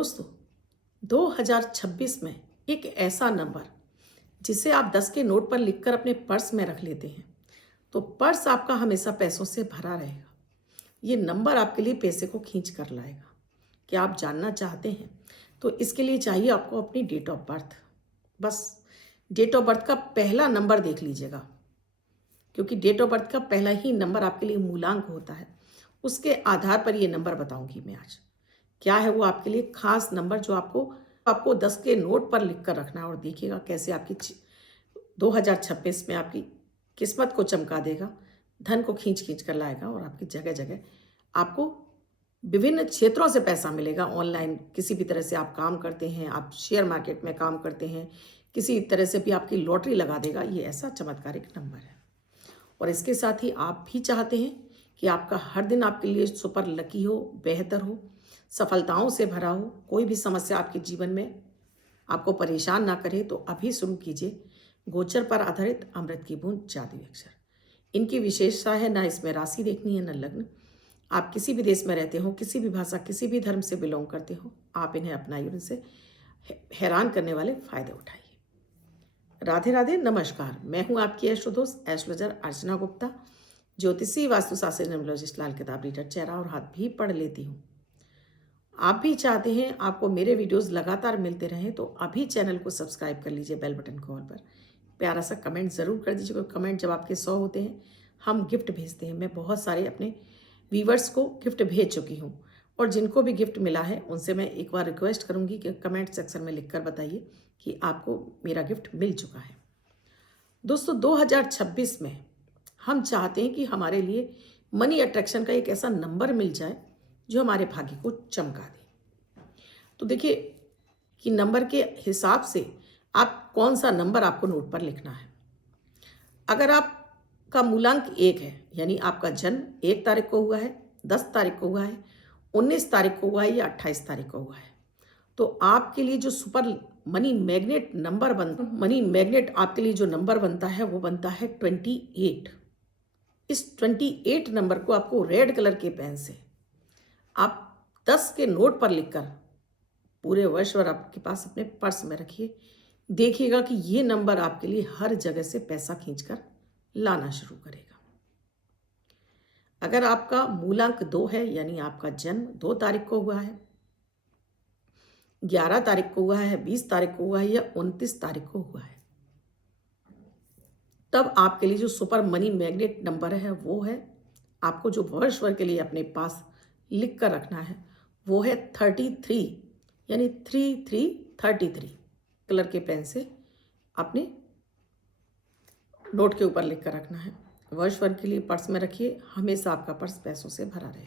दोस्तों, 2026 में एक ऐसा नंबर जिसे आप 10 के नोट पर लिखकर अपने पर्स में रख लेते हैं, तो पर्स आपका हमेशा पैसों से भरा रहेगा। ये नंबर आपके लिए पैसे को खींच कर लाएगा। क्या आप जानना चाहते हैं? तो इसके लिए चाहिए आपको अपनी डेट ऑफ बर्थ। बस डेट ऑफ बर्थ का पहला नंबर देख लीजिएगा, क्योंकि डेट ऑफ बर्थ का पहला ही नंबर आपके लिए मूलांक होता है। उसके आधार पर ये नंबर बताऊंगी मैं आज। क्या है वो आपके लिए खास नंबर जो आपको 10 के नोट पर लिख कर रखना है, और देखिएगा कैसे आपकी 2026 में आपकी किस्मत को चमका देगा, धन को खींच खींच कर लाएगा, और आपकी जगह जगह आपको विभिन्न क्षेत्रों से पैसा मिलेगा। ऑनलाइन किसी भी तरह से आप काम करते हैं, आप शेयर मार्केट में काम करते हैं, किसी तरह से भी आपकी लॉटरी लगा देगा। ये ऐसा चमत्कारिक नंबर है। और इसके साथ ही आप भी चाहते हैं कि आपका हर दिन आपके लिए सुपर लकी हो, बेहतर हो, सफलताओं से भरा हो, कोई भी समस्या आपके जीवन में आपको परेशान ना करे, तो अभी शुरू कीजिए गोचर पर आधारित अमृत की बूंद जादुई अक्षर। इनकी विशेषता है, ना इसमें राशि देखनी है, ना लग्न। आप किसी भी देश में रहते हो, किसी भी भाषा, किसी भी धर्म से बिलोंग करते हो, आप इन्हें अपनाइए, उनसे हैरान करने वाले फायदे उठाइए। राधे राधे, नमस्कार। मैं हूं आपकी एस्ट्रो दोस्त एस्ट्रोलॉजर अर्चना गुप्ता, ज्योतिषी, वास्तुशास्त्री, न्यूमरोलॉजिस्ट, लाल किताब रीडर, चेहरा और हाथ भी पढ़ लेती हूँ। आप भी चाहते हैं आपको मेरे वीडियोस लगातार मिलते रहें, तो अभी चैनल को सब्सक्राइब कर लीजिए, बेल बटन को ऑल पर। प्यारा सा कमेंट ज़रूर कर दीजिए, क्योंकि कमेंट जब आपके 100 होते हैं हम गिफ्ट भेजते हैं। मैं बहुत सारे अपने व्यूवर्स को गिफ्ट भेज चुकी हूँ, और जिनको भी गिफ्ट मिला है उनसे मैं एक बार रिक्वेस्ट करूँगी कि कमेंट सेक्शन में लिखकर बताइए कि आपको मेरा गिफ्ट मिल चुका है। दोस्तों, 2026 में हम चाहते हैं कि हमारे लिए मनी अट्रैक्शन का एक ऐसा नंबर मिल जाए जो हमारे भाग्य को चमका दे। तो देखिए कि नंबर के हिसाब से आप कौन सा नंबर आपको नोट पर लिखना है। अगर आपका मूलांक 1 है, यानी आपका जन्म 1 तारीख को हुआ है, 10 तारीख को हुआ है, 19 तारीख को हुआ है, या 28 तारीख को हुआ है, तो आपके लिए जो सुपर मनी मैग्नेट आपके लिए जो नंबर बनता है वो बनता है 28। इस 28 नंबर को आपको रेड कलर के पेन से आप 10 के नोट पर लिखकर पूरे वर्ष भर आपके पास अपने पर्स में रखिए। देखिएगा कि ये नंबर आपके लिए हर जगह से पैसा खींचकर लाना शुरू करेगा। अगर आपका मूलांक 2 है, यानी आपका जन्म 2 तारीख को हुआ है, 11 तारीख को हुआ है, 20 तारीख को हुआ है, या 29 तारीख को हुआ है, तब आपके लिए जो सुपर मनी मैग्नेट नंबर है वो है, आपको जो वर्ष भर के लिए अपने पास लिख कर रखना है वो है 33, यानी 3333 कलर के पेन से अपने नोट के ऊपर लिख कर रखना है। वर्ष भर के लिए पर्स में रखिए, हमेशा आपका पर्स पैसों से भरा रहे।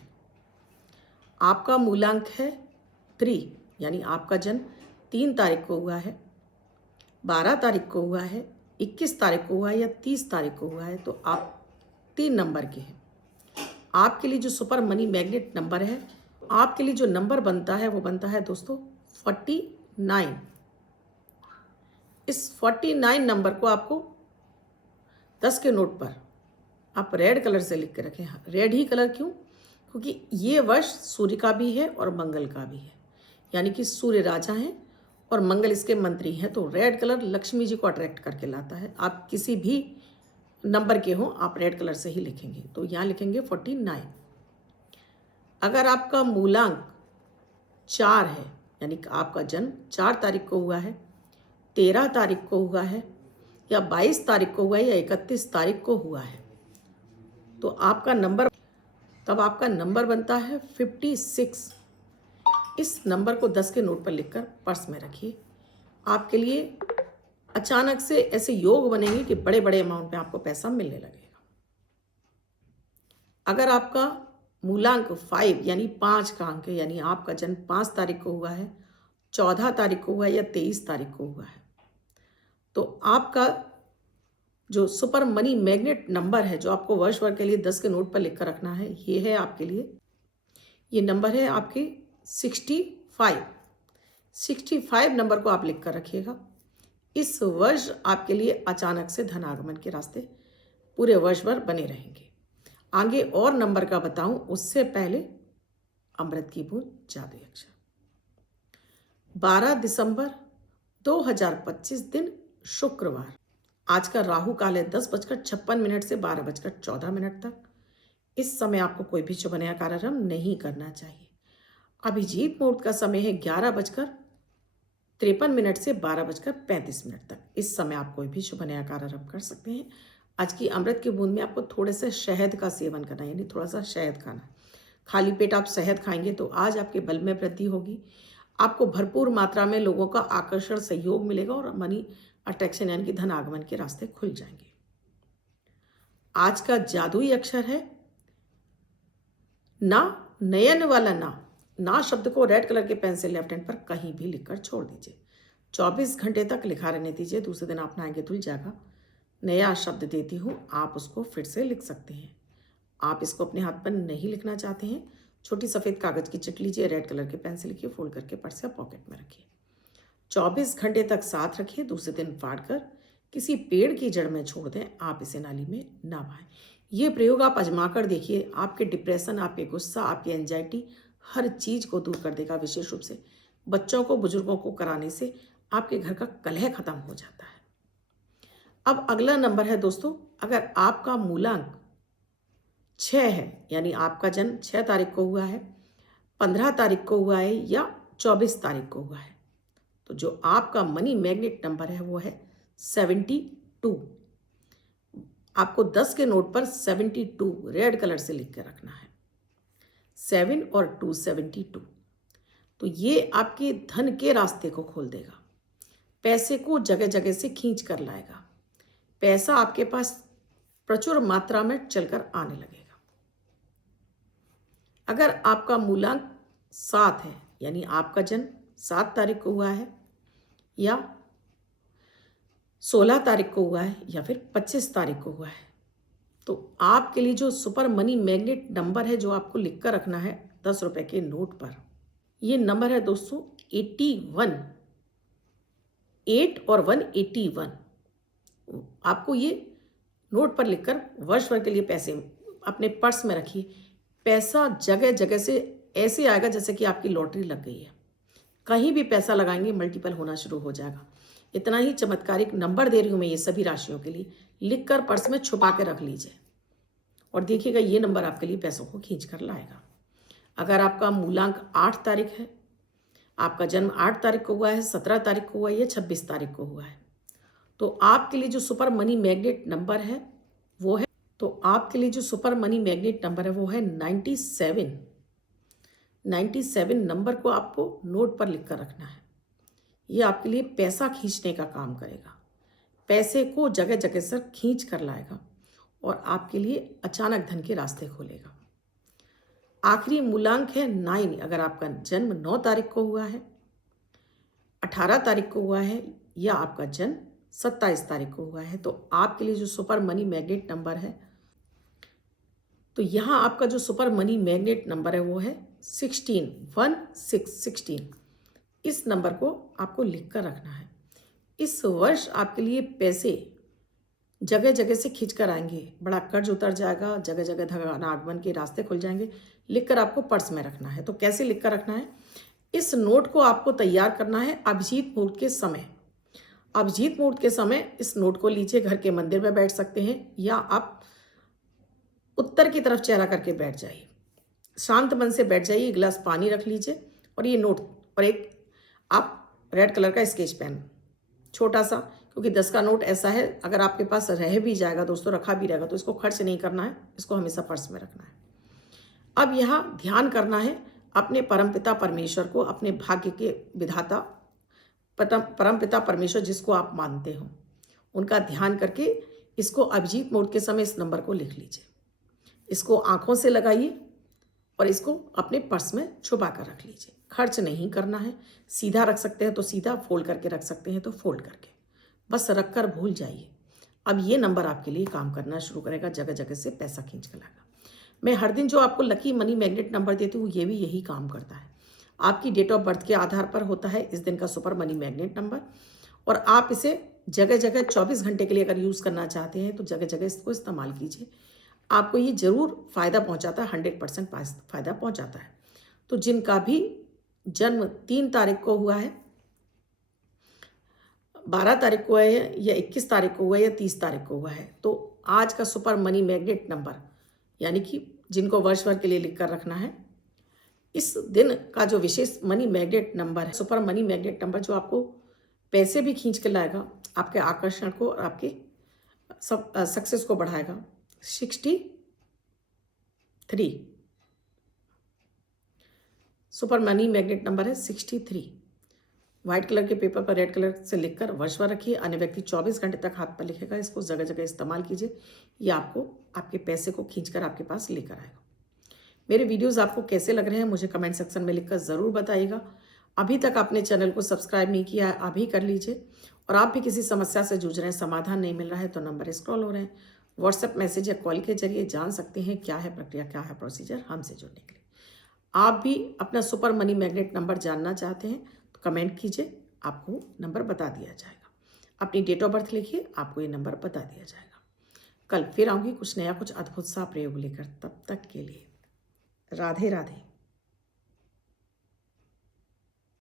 आपका मूलांक है 3, यानी आपका जन्म 3 तारीख को हुआ है, 12 तारीख को हुआ है, 21 तारीख को हुआ है, या 30 तारीख को हुआ है, तो आप 3 नंबर के हैं। आपके लिए जो सुपर मनी मैग्नेट नंबर है, आपके लिए जो नंबर बनता है वो बनता है दोस्तों 49। इस 49 नंबर को आपको 10 के नोट पर आप रेड कलर से लिख के रखें। रेड ही कलर क्यों? क्योंकि ये वर्ष सूर्य का भी है और मंगल का भी है, यानी कि सूर्य राजा हैं और मंगल इसके मंत्री हैं, तो रेड कलर लक्ष्मी जी को अट्रैक्ट करके लाता है। आप किसी भी नंबर के हो, आप रेड कलर से ही लिखेंगे, तो यहाँ लिखेंगे 49। अगर आपका मूलांक 4 है, यानी कि आपका जन्म 4 तारीख को हुआ है, 13 तारीख को हुआ है, या 22 तारीख को हुआ है, या 31 तारीख को हुआ है, तो आपका नंबर बनता है 56। इस नंबर को 10 के नोट पर लिखकर पर्स में रखिए। आपके लिए अचानक से ऐसे योग बनेंगे कि बड़े बड़े अमाउंट में आपको पैसा मिलने लगेगा। अगर आपका मूलांक 5, यानी 5 का अंक है, यानी आपका जन्म 5 तारीख को हुआ है, 14 तारीख को हुआ है, या 23 तारीख को हुआ है, तो आपका जो सुपर मनी मैग्नेट नंबर है, जो आपको वर्ष भर के लिए 10 के नोट पर लिखकर रखना है, ये है आपके लिए, ये नंबर है आपके 65। 65 नंबर को आप लिख कर रखिएगा। इस वर्ष आपके लिए अचानक से धन आगमन के रास्ते पूरे वर्ष भर बने रहेंगे। आगे और नंबर का बताऊं उससे पहले अमृत की बूंद जादुई अक्षर। 12 दिसंबर 2025 दिन शुक्रवार। आज का राहु काल है 10:56 से 12:14 तक। इस समय आपको कोई भी शुभ नया कार्यक्रम नहीं करना चाहिए। अभिजीत मुहूर्त का समय है 11:53 से 12:35 तक। इस समय आप कोई भी शुभ नया कार्यक्रम कर सकते हैं। आज की अमृत की बूंद में आपको थोड़े से शहद का सेवन करना है, यानी थोड़ा सा शहद खाना। खाली पेट आप शहद खाएंगे तो आज आपके बल में वृद्धि होगी। आपको भरपूर मात्रा में लोगों का आकर्षण सहयोग मिलेगा और मनी अट्रैक्शन यानी कि धन आगमन के रास्ते खुल जाएंगे। आज का जादुई अक्षर है ना। नयन वाला ना। ना शब्द को रेड कलर के पेन से लेफ्ट हैंड पर कहीं भी लिखकर छोड़ दीजिए। 24 घंटे तक लिखा रहने दीजिए। दूसरे दिन आप नहाएंगे धुल जाएगा। नया शब्द देती हूँ, आप उसको फिर से लिख सकते हैं। आप इसको अपने हाथ पर नहीं लिखना चाहते हैं, छोटी सफ़ेद कागज़ की चिट लीजिए, रेड कलर के पेन से लिखिए, फोल्ड करके पर्स या पॉकेट में रखिए। 24 घंटे तक साथ रखिए। दूसरे दिन फाड़ कर किसी पेड़ की जड़ में छोड़ दें। आप इसे नाली में ना बहाएं। ये प्रयोग आप आजमा कर देखिए। आपके डिप्रेशन, आपके गुस्सा, आपकी एंजाइटी, हर चीज़ को दूर कर देगा। विशेष रूप से बच्चों को, बुजुर्गों को कराने से आपके घर का कलह खत्म हो जाता है। अब अगला नंबर है दोस्तों, अगर आपका मूलांक 6 है, यानी आपका जन्म 6 तारीख को हुआ है, 15 तारीख को हुआ है या 24 तारीख को हुआ है, तो जो आपका मनी मैग्नेट नंबर है वो है 72। आपको 10 के नोट पर 72 रेड कलर से लिख के रखना है। 7 और 2 72। तो ये आपके धन के रास्ते को खोल देगा। पैसे को जगह जगह से खींच कर लाएगा। पैसा आपके पास प्रचुर मात्रा में चलकर आने लगेगा। अगर आपका मूलांक 7 है, यानी आपका जन्म 7 तारीख को हुआ है या 16 तारीख को हुआ है या फिर 25 तारीख को हुआ है, तो आपके लिए जो सुपर मनी मैग्नेट नंबर है जो आपको लिख कर रखना है 10 रुपए के नोट पर, ये नंबर है दोस्तों 81। 8 और 1 81। आपको ये नोट पर लिखकर वर्ष भर के लिए पैसे अपने पर्स में रखिए। पैसा जगह जगह से ऐसे आएगा जैसे कि आपकी लॉटरी लग गई है। कहीं भी पैसा लगाएंगे मल्टीपल होना शुरू हो जाएगा। इतना ही चमत्कारिक नंबर दे रही हूँ मैं ये सभी राशियों के लिए। लिखकर पर्स में छुपा के रख लीजिए और देखिएगा ये नंबर आपके लिए पैसों को खींच कर लाएगा। अगर आपका मूलांक 8 तारीख है, आपका जन्म 8 तारीख को हुआ है, 17 तारीख को हुआ है या 26 तारीख को हुआ है, तो आपके लिए जो सुपर मनी मैग्नेट नंबर है वो है 97। 97 नंबर को आपको नोट पर लिख कर रखना है। ये आपके लिए पैसा खींचने का काम करेगा। पैसे को जगह जगह से खींच कर लाएगा और आपके लिए अचानक धन के रास्ते खोलेगा। आखिरी मूलांक है 9। अगर आपका जन्म 9 तारीख को हुआ है, 18 तारीख को हुआ है या आपका जन्म 27 तारीख को हुआ है, तो आपके लिए जो सुपर मनी मैग्नेट नंबर है, तो यहाँ आपका जो सुपर मनी मैग्नेट नंबर है वो है 16। इस नंबर को आपको लिख कर रखना है। इस वर्ष आपके लिए पैसे जगह जगह से खींच कर आएंगे। बड़ा कर्ज उतर जाएगा, जगह जगह धन आगमन के रास्ते खुल जाएंगे। लिखकर आपको पर्स में रखना है। तो कैसे लिख कर रखना है? इस नोट को आपको तैयार करना है अभिजीत मुहूर्त के समय। अभिजीत मुहूर्त के समय इस नोट को लीजिए, घर के मंदिर में बैठ सकते हैं या आप उत्तर की तरफ चेहरा करके बैठ जाइए। शांत मन से बैठ जाइए, एक गिलास पानी रख लीजिए और ये नोट और एक आप रेड कलर का स्केच पेन छोटा सा, क्योंकि 10 का नोट ऐसा है अगर आपके पास रह भी जाएगा दोस्तों, रखा भी रहेगा, तो इसको खर्च नहीं करना है, इसको हमेशा पर्स में रखना है। अब यहाँ ध्यान करना है अपने परमपिता परमेश्वर को, अपने भाग्य के विधाता परमपिता परमेश्वर जिसको आप मानते हो, उनका ध्यान करके इसको अभिजीत मुहूर्त के समय इस नंबर को लिख लीजिए। इसको आंखों से लगाइए और इसको अपने पर्स में छुपा कर रख लीजिए। खर्च नहीं करना है, सीधा रख सकते हैं तो सीधा, फोल्ड करके रख सकते हैं तो फोल्ड करके, बस रख कर भूल जाइए। अब ये नंबर आपके लिए काम करना शुरू करेगा, जगह जगह से पैसा खींच कर लाएगा। मैं हर दिन जो आपको लकी मनी मैग्नेट नंबर देती हूँ ये भी यही काम करता है। आपकी डेट ऑफ बर्थ के आधार पर होता है इस दिन का सुपर मनी मैग्नेट नंबर, और आप इसे जगह जगह 24 घंटे के लिए अगर यूज़ करना चाहते हैं तो जगह जगह इसको इस्तेमाल कीजिए। आपको ये ज़रूर फ़ायदा पहुंचाता है, 100% फ़ायदा पहुंचाता है। तो जिनका भी जन्म 3 तारीख को हुआ है 12 तारीख को है या 21 तारीख को हुआ है या 30 तारीख को हुआ है, तो आज का सुपर मनी मैग्नेट नंबर, यानी कि जिनको वर्ष भर के लिए लिख कर रखना है, इस दिन का जो विशेष मनी मैग्नेट नंबर है, सुपर मनी मैग्नेट नंबर, जो आपको पैसे भी खींच के लाएगा, आपके आकर्षण को और आपके सक्सेस को बढ़ाएगा, 63। सुपर मनी मैग्नेट नंबर है 63। व्हाइट कलर के पेपर पर रेड कलर से लिखकर वर्ष भर रखिए। अन्य व्यक्ति 24 घंटे तक हाथ पर लिखेगा, इसको जगह जगह इस्तेमाल कीजिए। ये आपको आपके पैसे को खींचकर आपके पास लेकर आएगा। मेरे वीडियोस आपको कैसे लग रहे हैं मुझे कमेंट सेक्शन में लिखकर ज़रूर बताइएगा। अभी तक आपने चैनल को सब्सक्राइब नहीं किया है, अभी कर लीजिए। और आप भी किसी समस्या से जूझ रहे हैं, समाधान नहीं मिल रहा है, तो नंबर स्क्रॉल हो रहे हैं, व्हाट्सएप मैसेज या कॉल के जरिए जान सकते हैं क्या है प्रक्रिया, क्या है प्रोसीजर हमसे जुड़ने के लिए। आप भी अपना सुपर मनी मैग्नेट नंबर जानना चाहते हैं तो कमेंट कीजिए, आपको नंबर बता दिया जाएगा। अपनी डेट ऑफ बर्थ लिखिए, आपको ये नंबर बता दिया जाएगा। कल फिर आऊँगी कुछ नया, कुछ अद्भुत सा प्रयोग लेकर। तब तक के लिए राधे राधे।